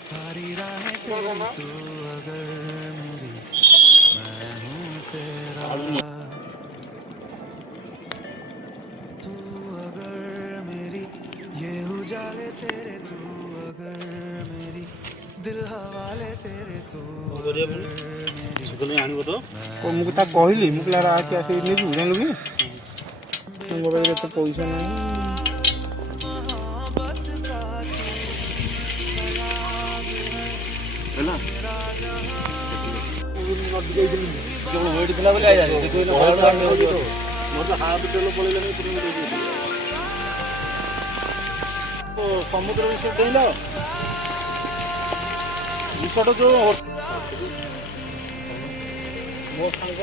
सारी राहें तेरी तू अगर मेरी मैं हूँ तेरा तू अगर मेरी ये उजाले तेरे तू अगर मेरी दिल हवाले तेरे तू अगर मेरी मुझे कहली मुझे आके आस जानलु कि मोर तो पैसा नहीं मोहब्बत का तू समुद्र विषय देल विषय जो मो सांग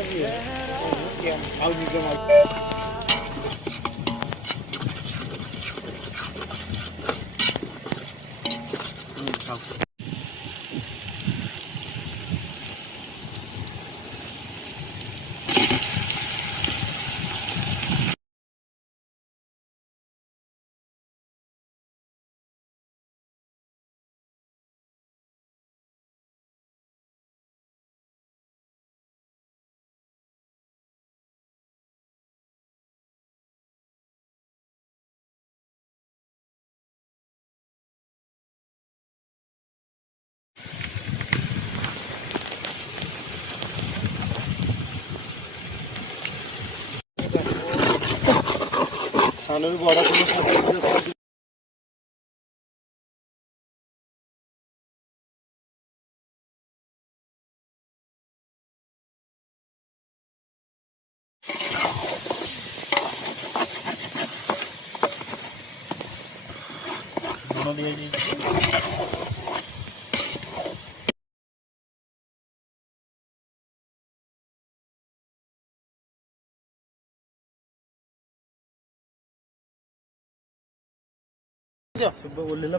सान भी बड़ा बोलला